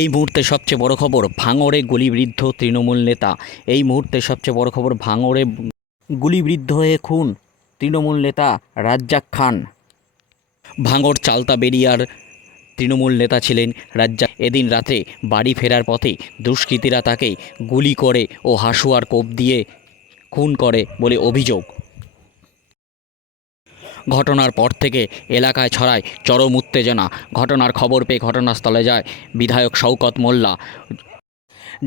এই মুহূর্তে সবচেয়ে বড় খবর, ভাঙড়ে গুলিবিদ্ধ তৃণমূল নেতা। এই মুহূর্তে সবচেয়ে বড় খবর, ভাঙড়ে গুলিবিদ্ধ হয়ে খুন তৃণমূল নেতা রাজ্জাক খান। ভাঙড় চালতাবেড়িয়ার তৃণমূল নেতা ছিলেন রাজ্জাক। এদিন রাতে বাড়ি ফেরার পথে দুষ্কৃতীরা তাকে গুলি করে ও হাসুয়ার কোপ দিয়ে খুন করে বলে অভিযোগ। ঘটনার পর থেকে এলাকায় ছড়ায় চরম উত্তেজনা। ঘটনার খবর পেয়ে ঘটনাস্থলে যায় বিধায়ক শওকত মোল্লা।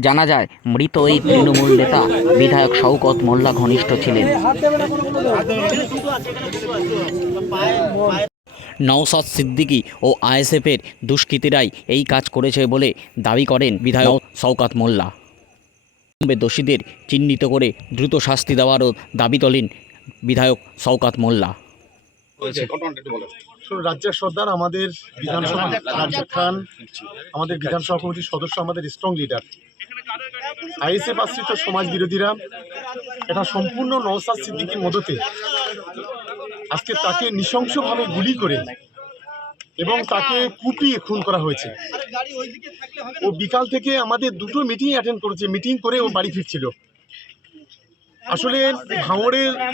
জানা যায়, মৃত এই তৃণমূল নেতা বিধায়ক শওকত মোল্লা ঘনিষ্ঠ ছিলেন। নওশাদ সিদ্দিকী ও আইএসএফের দুষ্কৃতীরাই এই কাজ করেছে বলে দাবি করেন বিধায়ক শওকত মোল্লা। দোষীদের চিহ্নিত করে দ্রুত শাস্তি দেওয়ারও দাবি তোলেন বিধায়ক শওকত মোল্লা। রাজ্জাক সর্দার আমাদের বিধানসভা, রাজ্জাক খান আমাদের বিধানসভা কমিটির সদস্য, আমাদের স্ট্রং লিডার। আইএসএফ আশ্রিত সমাজ বিরোধীরা এটা সম্পূর্ণ নওশাদ সিদ্দিকীর মদতে আজকে তাকে নৃশংসভাবে গুলি করে এবং তাকে কুপিয়ে খুন করা হয়েছে। ও বিকাল থেকে আমাদের দুটো মিটিং অ্যাটেন্ড করেছে, মিটিং করে ও বাড়ি ফিরছিল। আসলে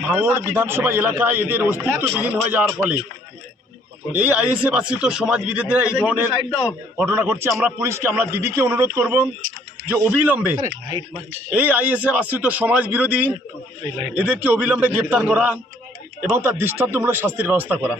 ভাঙড় বিধানসভা এলাকায় এদের অস্তিত্ব বিলীন হয়ে যাওয়ার ফলে এই আইএসএফ আশ্রিত সমাজ বিরোধীরা এই ধরনের ঘটনা ঘটছে। আমরা পুলিশকে, আমরা দিদিকে অনুরোধ করব যে অবিলম্বে এই আইএসএফ আশ্রিত সমাজ বিরোধী এদেরকে অবিলম্বে গ্রেপ্তার করা এবং তার দৃষ্টান্তমূলক শাস্তির ব্যবস্থা করা।